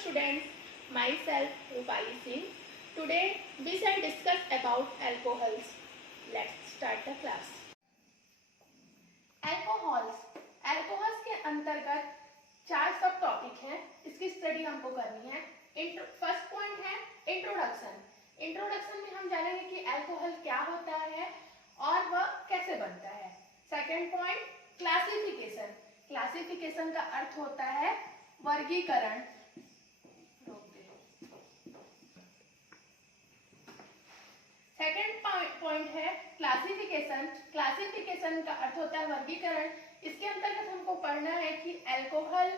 students, myself Rupali Singh. Today we shall discuss about alcohols. Let's start the class. Alcohols के अंतर्गत 4 सब topic हैं, इसकी study हमको करनी है। फर्स्ट पॉइंट है इंट्रोडक्शन में हम जानेंगे कि अल्कोहल क्या होता है और वह कैसे बनता है। सेकेंड पॉइंट क्लासिफिकेशन का अर्थ होता है वर्गीकरण। सेकेंड पॉइंट है क्लासिफिकेशन का अर्थ होता है वर्गीकरण। इसके अंतर्गत हमको पढ़ना है कि अल्कोहल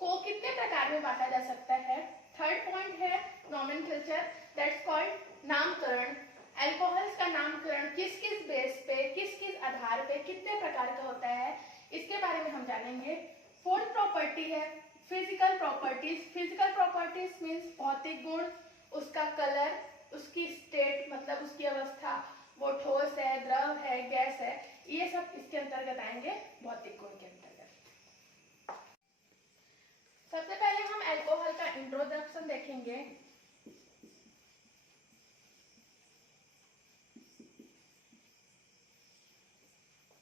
को कितने प्रकार में बांटा जा सकता है। थर्ड पॉइंट है नोमेनक्लेचर, दैट्स कॉल्ड नामकरण। अल्कोहल्स का नामकरण किस किस बेस पे, किस किस आधार पे, कितने प्रकार का होता है, इसके बारे में हम जानेंगे। फोर्थ प्रॉपर्टी है फिजिकल प्रॉपर्टीज मीन्स भौतिक गुण, उसका कलर, उसकी स्टेट मतलब उसकी अवस्था, वो ठोस है, द्रव है, गैस है, ये सब इसके अंतर्गत आएंगे भौतिक गुण के अंतर्गत। सबसे पहले हम अल्कोहल का इंट्रोडक्शन देखेंगे।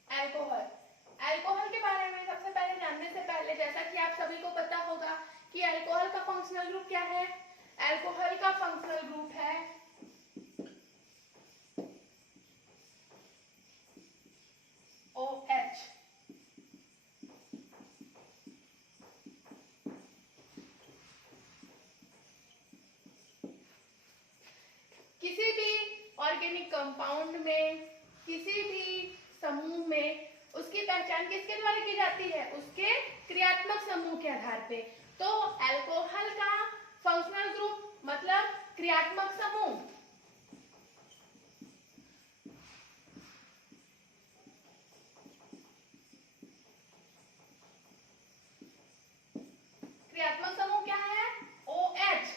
अल्कोहल के बारे में सबसे पहले जानने से पहले, जैसा कि आप सभी को पता होगा कि अल्कोहल का फंक्शनल ग्रुप क्या है। अल्कोहल का फंक्शनल ग्रुप है OH। किसी भी ऑर्गेनिक कंपाउंड में, किसी भी समूह में उसकी पहचान किसके द्वारा की जाती है, उसके क्रियात्मक समूह के आधार पे। तो अल्कोहल का फंक्शनल ग्रुप मतलब क्रियात्मक समूह। क्रियात्मक समूह क्या है? OH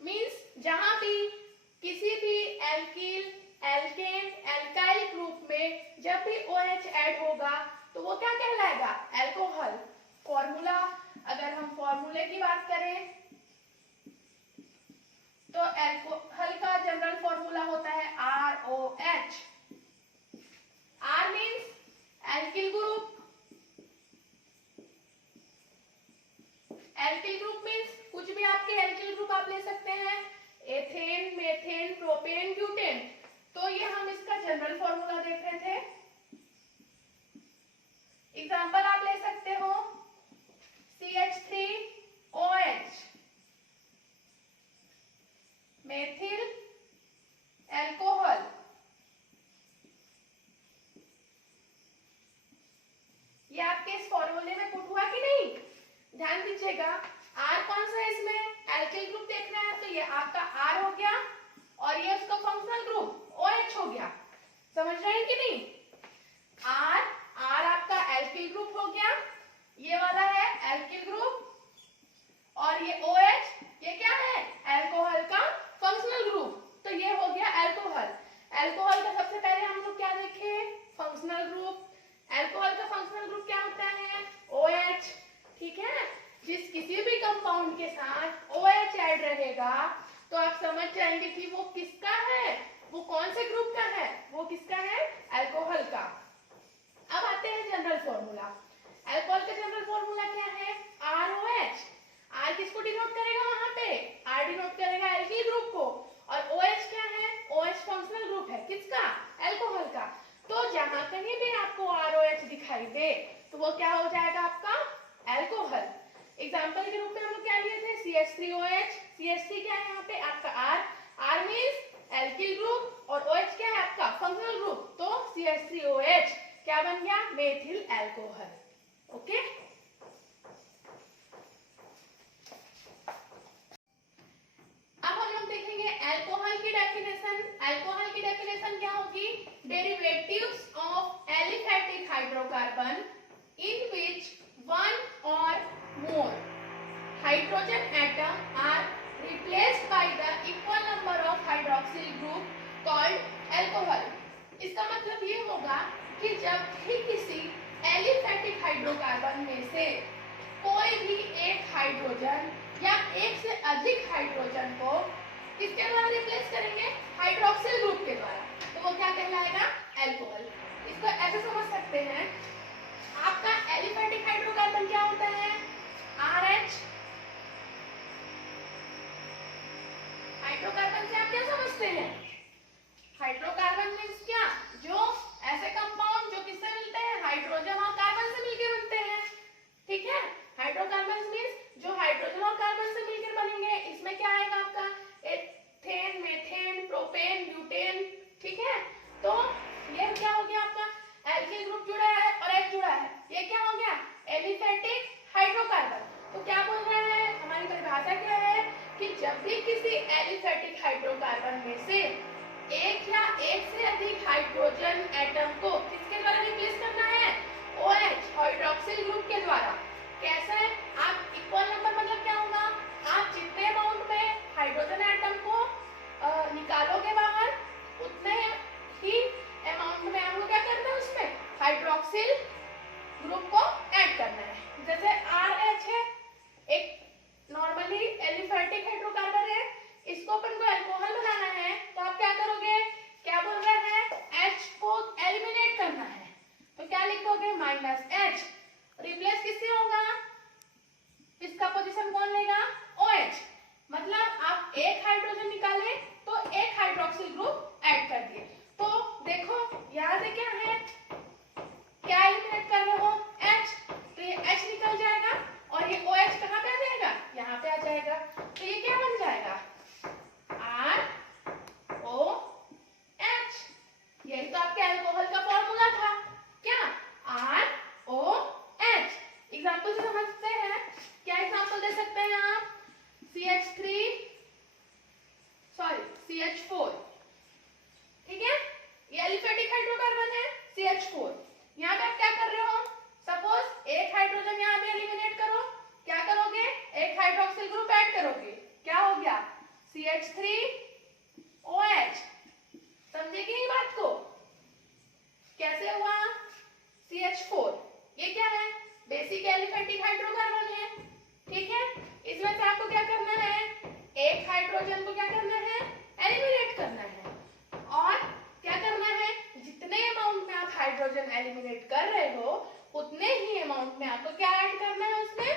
मीन्स जहां भी किसी भी एल्किल, एल्केन, एल्काइल ग्रुप में जब भी OH ऐड होगा तो वो क्या कहलाएगा? अल्कोहल। फॉर्मूला, अगर हम फॉर्मूले की बात करें तो अल्कोहल का जनरल फॉर्मूला होता है ROH। R means alkyl group, alkyl group means कुछ भी आपके एल्किल ग्रुप आप ले सकते हैं, एथेन, मेथेन, प्रोपेन, ब्यूटेन। तो ये हम इसका जनरल फॉर्मूला देख रहे थे। एग्जांपल आप ले सकते हो CH3OH, मेथिल अल्कोहल। ये आपके इस फॉर्मूले में पुट हुआ कि नहीं? ध्यान दीजिएगा। R कौन सा है इसमें? एल्किल ग्रुप देखना है तो ये आपका R हो गया और ये उसका फंक्शनल ग्रुप OH हो गया। समझ रहे हैं कि नहीं? R आपका एल्किल ग्रुप हो गया, ये वाला है एल्किल ग्रुप, और ये OH ये क्या है? अल्कोहल का फंक्शनल ग्रुप। तो ये हो गया अल्कोहल। अल्कोहल का सबसे पहले हम लोग क्या देखे? Functional group. अल्कोहल का फंक्शनल ग्रुप क्या होता है? OH। ठीक है, किसी भी कंपाउंड के साथ OH ऐड रहेगा तो आप समझ जाएंगे कि वो किसका है, वो कौन से ग्रुप का है, वो किसका है? अल्कोहल का। अब आते हैं जनरल फॉर्मूला। अल्कोहल का जनरल फॉर्मूला क्या है? ROH। R किसको डिनोट करेगा? वहां पे R डिनोट करेगा एल्किल ग्रुप को, और OH क्या है? OH फंक्शनल ग्रुप है किसका? अल्कोहल का। तो जहां कहीं भी आपको ROH दिखाई दे तो वो क्या हो जाएगा? आपका अल्कोहल। एग्जांपल के रूप में हम लोग क्या लिए थे? CH3OH। CH3 क्या है यहाँ पे? आपका R मीन्स एल्किल ग्रुप और OH क्या है? आपका फंक्शनल ग्रुप। तो CH3OH क्या बन गया? Methyl alcohol. ओके, अब हम लोग देखेंगे अल्कोहल की डेफिनेशन। अल्कोहल की डेफिनेशन क्या होगी? Derivatives of aliphatic hydrocarbon in which one or more hydrogen atom are replaced by the equal number of hydroxyl group called alcohol। इसका मतलब ये होगा कि जब भी किसी एलिफैटिक हाइड्रोकार्बन में से कोई भी एक हाइड्रोजन हाइड्रोजन या एक से अधिक हाइड्रोजन को किसके द्वारा रिप्लेस करेंगे? हाइड्रोक्सिल ग्रुप के द्वारा, तो वो क्या कहलाएगा? अल्कोहल। इसको ऐसे समझ सकते हैं, आपका एलिफेटिक हाइड्रोकार्बन क्या होता है? RH। हाइड्रोकार्बन से आप क्या समझते हैं? हाइड्रोकार्बन मीन्स क्या? जो ऐसे कंपाउंड जो किससे मिलते हैं? हाइड्रोजन और कार्बन से मिलकर बनते हैं, ठीक है। हाइड्रोकार्बन मीन्स जो हाइड्रोजन और कार्बन से मिलकर बनेंगे। इसमें क्या आएगा आपका? एथेन, मेथेन, प्रोपेन, ब्यूटेन, ठीक है। तो ये क्या हो गया आपका? एल्किल ग्रुप जुड़ा है और H जुड़ा है, ये क्या हो गया? Aliphatic hydrocarbon. तो क्या बोल रहा है, हमारी परिभाषा क्या है कि जब भी किसी एलिफेटिक हाइड्रोकार्बन में से एक या एक से अधिक हाइड्रोजन एटम को किसके द्वारा रिप्लेस करना है? OH, हाइड्रोक्सिल ग्रुप के द्वारा। कैसे? आप इक्वल नंबर मतलब क्या होगा? आप जितने अमाउंट में हाइड्रोजन एटम को निकालोगे बाहर, उतने ही अमाउंट में आपको क्या करना है? उसमें हाइड्रोक्सिल ग्रुप को ऐड करना है। जैसे RH है, एक नॉर्मली एलिफेटिक हाइड्रोकार्बन है, इसको अपन को अल्कोहल बनाना है, तो आप क्या करोगे? क्या बोल रहे हैं? H को एलिमिनेट करना है, तो क्या लिखोगे? -H। रिप्लेस किससे होगा? इसका पोजीशन कौन लेगा? OH। मतलब आप एक हाइड्रोजन निकाले तो एक हाइड्रोक्सिल ग्रुप ऐड कर दिए। तो देखो यहाँ से क्या है, क्या एलिमिनेट कर रहे हो? H, तो ये H निकल जाएगा और ये OH कहाँ पे आ जाएगा? यहाँ पे आ जाएगा। तो ये क्या बन जाएगा? ROH। यही तो आपके अल्कोहल का फॉर्मूला था, क्या? ROH। एग्जाम्पल से समझते हैं, क्या एग्जाम्पल दे सकते हैं आप? CH4, ठीक है, ये एलिफेटिक हाइड्रोकार्बन है CH4। यहाँ पे आप क्या कर रहे हो? सपोज एक हाइड्रोजन यहाँ पे एलिमिनेट करो, क्या करोगे? एक हाइड्रोक्सिल ग्रुप ऐड करोगे, क्या हो गया? CH3OH। समझे कि बात को? कैसे हुआ? CH4 ये क्या है? बेसिक एलिफेटिक हाइड्रोकार्बन है, ठीक है। इसमें से आपको क्या करना है? एक हाइड्रोजन को क्या करना है? एलिमिनेट करना है। और क्या करना है? जितने अमाउंट में आप हाइड्रोजन एलिमिनेट कर रहे हो, उतने ही अमाउंट में आपको क्या ऐड करना है? उसमें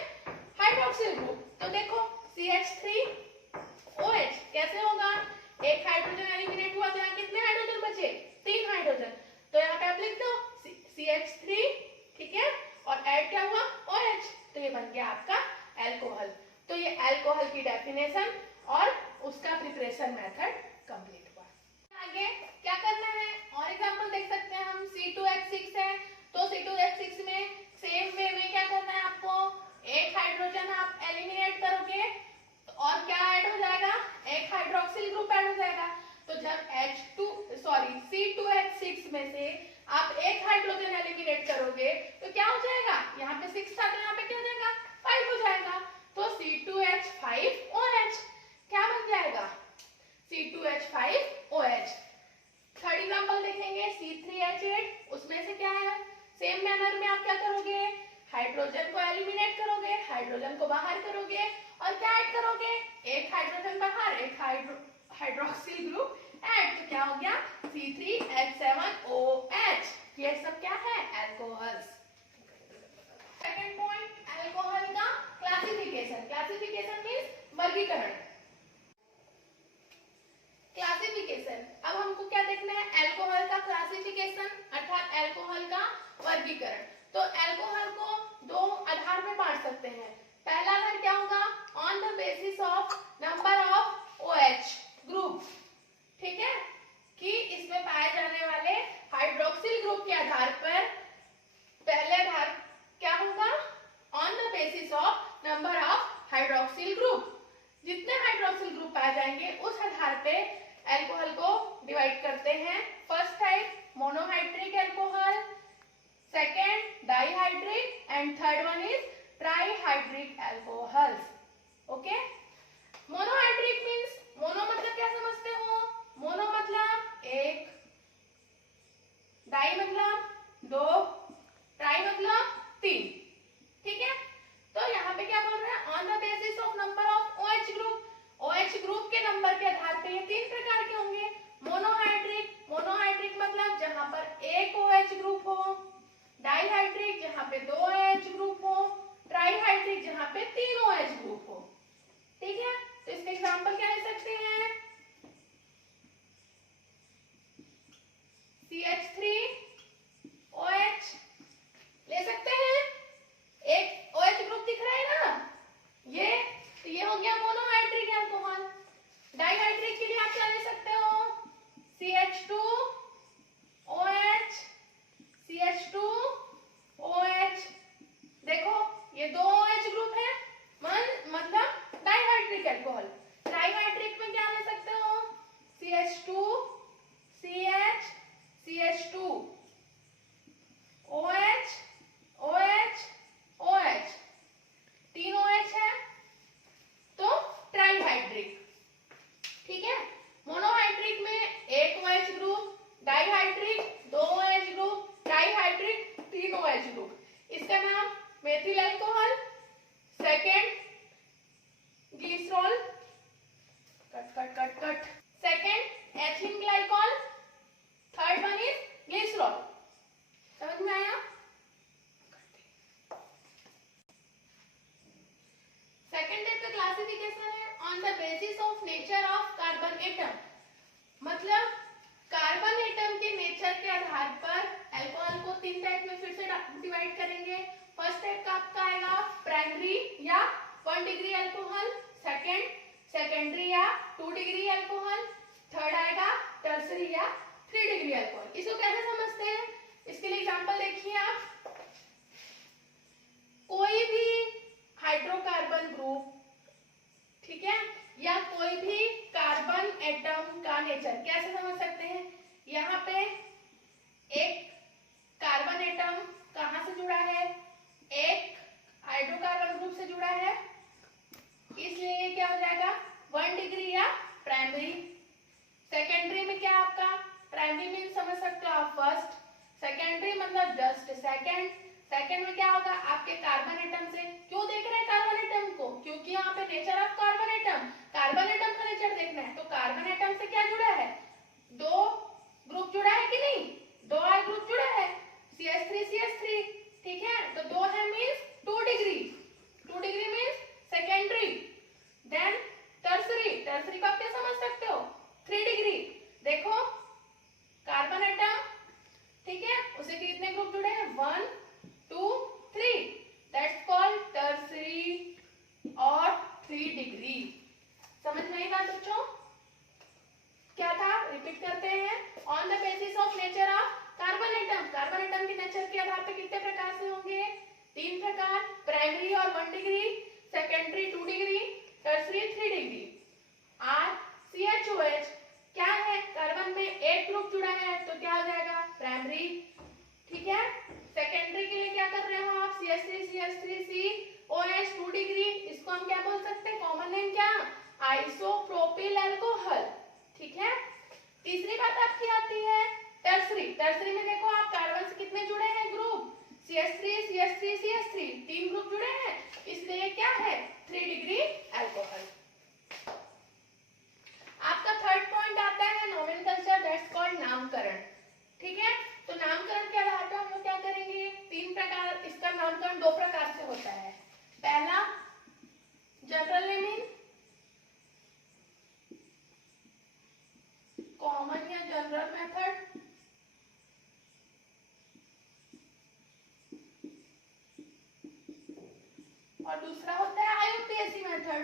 हाइड्रोक्सिल ग्रुप। तो देखो CH3OH कैसे होगा? एक हाइड्रोजन एलिमिनेट हुआ तो यहाँ कितने हाइड्रोजन बचे? 3 हाइड्रोजन। तो यहाँ पे आप लिख दो CH3, ठीक है, और ऐड क्या हुआ? OH। तो ये बन गया आपका अल्कोहल। तो ये अल्कोहल की डेफिनेशन और उसका प्रिपरेशन मेथड कंप्लीट हुआ। आगे क्या करना है? और एग्जांपल देख सकते हैं हम। C2H6 है, तो C2H6 में सेम वे में क्या करना है आपको? एक हाइड्रोजन आप एलिमिनेट करोगे और क्या ऐड हो जाएगा? एक हाइड्रोक्सिल ग्रुप ऐड हो जाएगा। तो जब C2H6 में से आप एक हाइड्रोजन एलिमिनेट करोगे तो क्या हो जाएगा? यहाँ पे 6 था तो यहाँ पे क्या हो जाएगा? 5 हो जाएगा। तो C2H5OH क्या बन जाएगा? C2H5OH। थर्ड एग्जांपल देखेंगे C3H8, उसमें से क्या है? सेम मैनर में आप क्या करोगे? हाइड्रोजन को एलिमिनेट करोगे, हाइड्रोजन को बाहर करोगे और क्या ऐड करोगे? एक हाइड्रोजन बाहर, एक हाइड्रोक्सिल ग्रुप ऐड, तो क्या हो गया? C3H7OH। ये सब क्या है? अल्कोहल्स। सेकंड पॉइंट, अल्कोहल का क्लासिफिकेशन। क्लासिफिकेशन मींस वर्गीकरण। क्लासिफिकेशन, अब हमको क्या देखना है? अल्कोहल का क्लासिफिकेशन अर्थात अल्कोहल का वर्गीकरण। तो अल्कोहल को दो आधार पे बांट सकते हैं। पहला आधार क्या होगा? On the basis of number of OH group, ठीक है, कि इसमें पाए जाने वाले हाइड्रोक्सिल ग्रुप के आधार पर पहले आधार क्या होगा? On the basis of number of hydroxyl group. जितने हाइड्रोक्सिल ग्रुप पाए जाएंगे उस आधार पे अल्कोहल को डिवाइड करते हैं। First type monohydric alcohol, second dihydric and third one is trihydric alcohols. Okay, monohydric means, mono मतलब क्या समझते हो? मोनो मतलब एक, डाई मतलब दो, ट्राई मतलब तीन, ठीक है। तो यहाँ पे क्या बोल रहे हैं? ऑन द बेसिस पे 3 OH ग्रुप हो। ठीक है, तो इसके एग्जांपल क्या ले सकते हैं? CH3OH ले सकते हैं। एक OH ग्रुप दिख रहा है ना, ये तो ये हो गया मोनोहाइड्रिक अल्कोहल। डाइहाइड्रिक के लिए आप क्या ले सकते हो? CH2OH, CH2OH। देखो ये दो OH ग्रुप है, मतलब डाइहाइड्रिक अल्कोहल। ट्राइहाइड्रिक में क्या ले सकते हो? CH2, CH, CH2, OH, OH, OH, 3 OH है तो ट्राइहाइड्रिक। ठीक है, मोनोहाइड्रिक में एक OH group, dihydric 2 OH group, trihydric 3 OH group. इसका नाम methyl alcohol, second glycerol, cut, second ethylene glycol, third one is glycerol. समझ में आया? सेकेंड टाइप का क्लासिफिकेशन है on the basis of nature of carbon atom. मतलब carbon atom के nature के आधार पर अल्कोहल को 3 टाइप में फिर से डिवाइड करेंगे। फर्स्ट टाइप का आपका आएगा प्राइमरी या 1 डिग्री अल्कोहल, सेकेंड सेकेंडरी या 2 डिग्री अल्कोहल, थर्ड आएगा टर्सरी या 3 डिग्री अल्कोहल। इसको कैसे समझते हैं? इसके लिए एग्जांपल देखिए आप। कोई भी हाइड्रोकार्बन ग्रुप, ठीक है, या कोई भी कार्बन एटम का नेचर कैसे समझ सकते हैं? यहाँ पे एक कार्बन एटम कहाँ से जुड़ा है? एक हाइड्रोकार्बन ग्रुप से जुड़ा है, इसलिए ये क्या हो जाएगा? 1 डिग्री या प्राइमरी। सेकेंडरी में क्या आपका? प्राइमरी मीन समझ सकते हो आप फर्स्ट, सेकेंडरी मतलब जस्ट सेकेंड। सेकेंड में क्या होगा? आपके कार्बन एटम से। क्यों देख रहे हैं कार्बन एटम को? क्योंकि यहाँ पे नेचर ऑफ कार्बन एटम का नेचर देखना है। तो कार्बन एटम से क्या जुड़ा है? 2 ग्रुप जुड़ा है कि नहीं? 2 R ग्रुप जुड़ा है, CH3 CH3। ठीक है, तो 2 है means 2 degree, 2 degree means secondary. Then tertiary, tertiary को आप क्या समझ सकते हो? 3 डिग्री। देखो कार्बन एटम, ठीक है, उसे कितने ग्रुप जुड़े हैं? 1 2 3, दैट्स कॉल्ड टर्सरी और 3 डिग्री। समझ में आई बात बच्चों? क्या था? रिपीट करते हैं। On the basis of nature of carbon atom, carbon atom के नेचर के आधार पर कितने प्रकार से होंगे? 3 प्रकार, प्राइमरी और 1 degree, secondary 2 degree, tertiary 3 degree. R CHOH क्या है? कार्बन में एक ग्रुप जुड़ा है तो क्या हो जाएगा? प्राइमरी। ठीक है, सेकेंडरी के लिए क्या कर रहे हो आप? CH3CH3COH 2 degree. इसको हम क्या बोल सकते हैं? कॉमन नेम क्या? Isopropyl alcohol. ठीक है, तीसरी बात आपकी आती है टर्सरी। टर्सरी में देखो आप कार्बन से कितने जुड़े हैं ग्रुप? CH3 3 ग्रुप जुड़े हैं, इसलिए क्या है? 3 डिग्री अल्कोहल। आपका थर्ड पॉइंट आता है नोमेनक्लेचर, दैट्स कॉल्ड नामकरण। ठीक है, तो नामकरण के आधार पर हम लोग क्या करेंगे? 3 प्रकार, इसका नामकरण 2 प्रकार से होता है। पहला जनरल नेमिंग, कॉमन या जनरल मेथड, और दूसरा होता है IUPAC मेथड।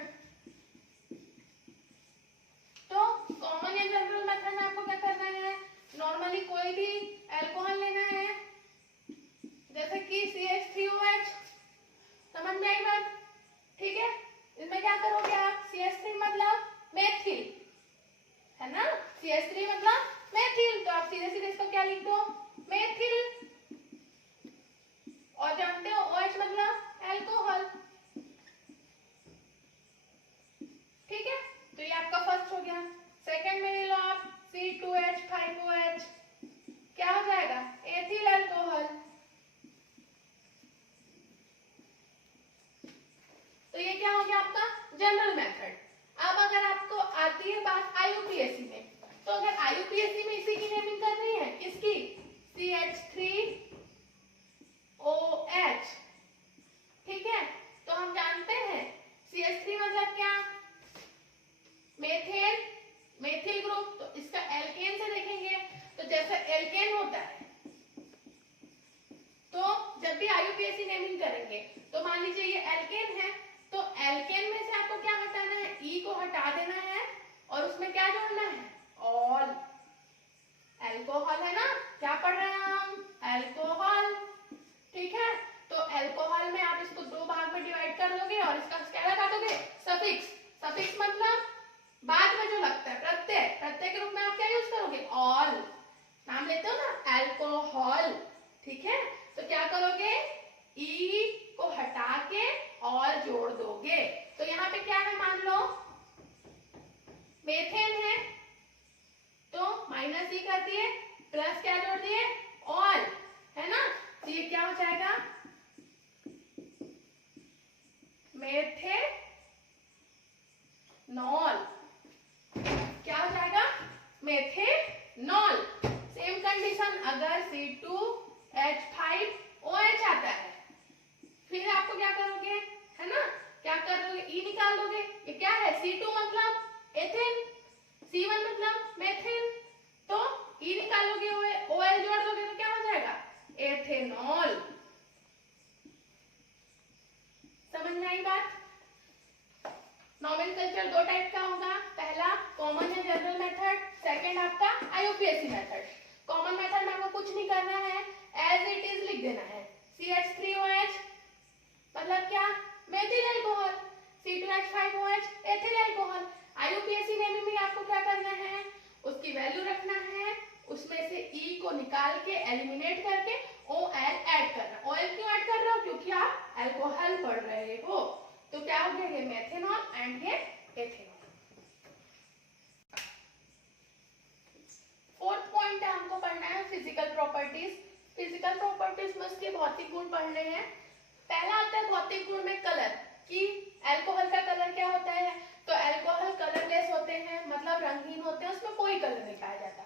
तो कॉमन या जनरल मेथड में आपको क्या करना है? नॉर्मली कोई भी अल्कोहल लेना है, जैसे कि CH3OH। समझ में आई बात? ठीक है, इसमें क्या करोगे आप? CH3 मतलब मेथिल है ना, CH3 मतलब मेथिल, तो आप सीधे सीधे इसको क्या लिख दो? मेथिल। और जानते हो OH मतलब अल्कोहल। ठीक है, तो ये आपका फर्स्ट हो गया। सेकंड में ले लो आप C2H5OH, क्या हो जाएगा? Ethyl alcohol. तो ये क्या हो गया आपका? General method. अब अगर आपको आती है बात IUPAC में, तो अगर IUPAC में इसी की नेमिंग करनी है, किसकी? CH3OH। ठीक है, तो हम जानते हैं CH3 मतलब क्या, मेथेन, मेथिल ग्रुप। तो इसका एल्केन से देखेंगे तो जैसे एल्केन होता है, तो जब भी IUPAC नेमिंग करेंगे तो मान लीजिए ये एल्केन है, तो एल्केन में से आपको क्या हटाना है, ई को हटा देना है और उसमें क्या जोड़ना है, ऑल। एल्कोहल है ना, क्या पढ़ रहे हैं हम, एल्कोहल, ठीक है। तो एल्कोहल में आप इसको दो भाग में डिवाइड कर दोगे और इसका क्या लगा दोगे, सफिक्स। सफिक्स मतलब बाद में जो लगता है, प्रत्यय, प्रत्यय के रूप में आप क्या यूज करोगे, ऑल। नाम लेते हो ना, एल्कोहल, ठीक है। तो क्या करोगे, ई को हटा के और जोड़ दोगे। तो यहाँ पे क्या है, मान लो मेथेन है, तो माइनस ई कर दिए, प्लस क्या जोड़ दिए, ऑल, है ना। तो ये क्या हो जाएगा, मेथेनॉल, क्या हो जाएगा, मेथेनॉल। सेम कंडीशन अगर C2H5OH आता है, फिर आपको क्या करोगे, है ना, क्या करोगे, ई निकाल दोगे। ये क्या है, C2 मतलब एथेन, C1 मतलब मेथेन, तो ई निकाल लोगे, OL जोड़ दोगे तो क्या हो जाएगा, एथेनॉल। समझ में आई बात। नॉमेनक्लेचर दो टाइप का होगा, पहला कॉमन है जनरल मेथड, सेकंड आपका IUPAC मेथड। कॉमन मेथड में आपको कुछ नहीं करना है, एज इट इज लिख देना है। CH3OH मतलब क्या, methyl alcohol, C2H5OH ethyl alcohol. IUPAC naming में आपको क्या करना है, उसकी वैल्यू रखना है, उसमें से E को निकाल के एलिमिनेट करके OL ऐड करना। OL क्यों ऐड कर रहे हो, क्योंकि आप अल्कोहल पढ़ रहे हो। तो क्या हो गया, ये मेथेनॉल एंड ये एथेनॉल। फोर्थ पॉइंट है, हमको पढ़ना है फिजिकल प्रॉपर्टीज। फिजिकल प्रॉपर्टीज में उसके भौतिक गुण पढ़ने हैं। पहला आता है भौतिक गुण में कलर, कि अल्कोहल का कलर क्या होता है, तो अल्कोहल कलरलेस होते हैं, मतलब रंगहीन होते हैं, उसमें कोई कलर नहीं पाया जाता।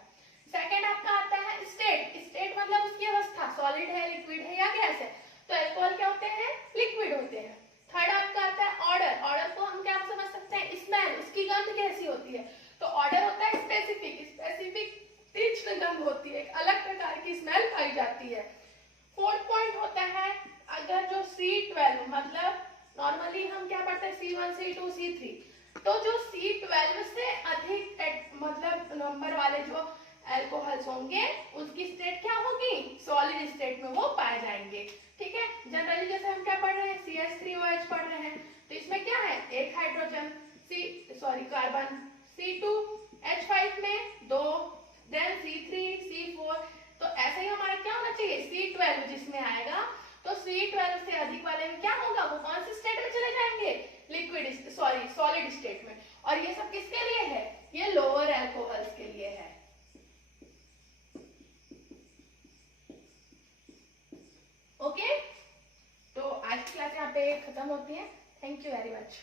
सेकंड आपका आता है स्टेट। स्टेट मतलब उसकी अवस्था, सॉलिड है, लिक्विड है या गैस है। तो अल्कोहल क्या होते हैं, लिक्विड होते हैं। थर्ड आपका आता है ऑर्डर। ऑर्डर को हम क्या समझ सकते हैं, स्मेल, उसकी गंध कैसी होती है। तो ऑर्डर होता है स्पेसिफिक, स्पेसिफिक तीक्ष्ण गंध होती है, एक अलग प्रकार की स्मेल पाई जाती है। फोर्थ पॉइंट होता है, अगर जो C12 मतलब नॉर्मली हम क्या पढ़ते हैं, C1 C2 C3, तो जो C12 से अधिक मतलब नंबर वाले जो अल्कोहल्स होंगे उसकी स्टेट क्या होगी, सॉलिड स्टेट में वो पाए जाएंगे, ठीक है। जनरली जैसे हम क्या पढ़ रहे हैं, CH3OH पढ़ रहे हैं, तो इसमें क्या है, एक हाइड्रोजन, कार्बन, C2H5 में दो, देन C3 C4। तो ऐसे ही हमारा क्या होना चाहिए, C12 जिसमें आएगा, तो C12 से अधिक वाले में क्या होगा, वो कौन सी स्टेट में चले जाएंगे, लिक्विड सॉलिड स्टेट में। और ये सब किसके लिए है, ये लोअर अल्कोहल्स के लिए है। ओके, तो आज की क्लास यहाँ पे खत्म होती है। Thank you very much.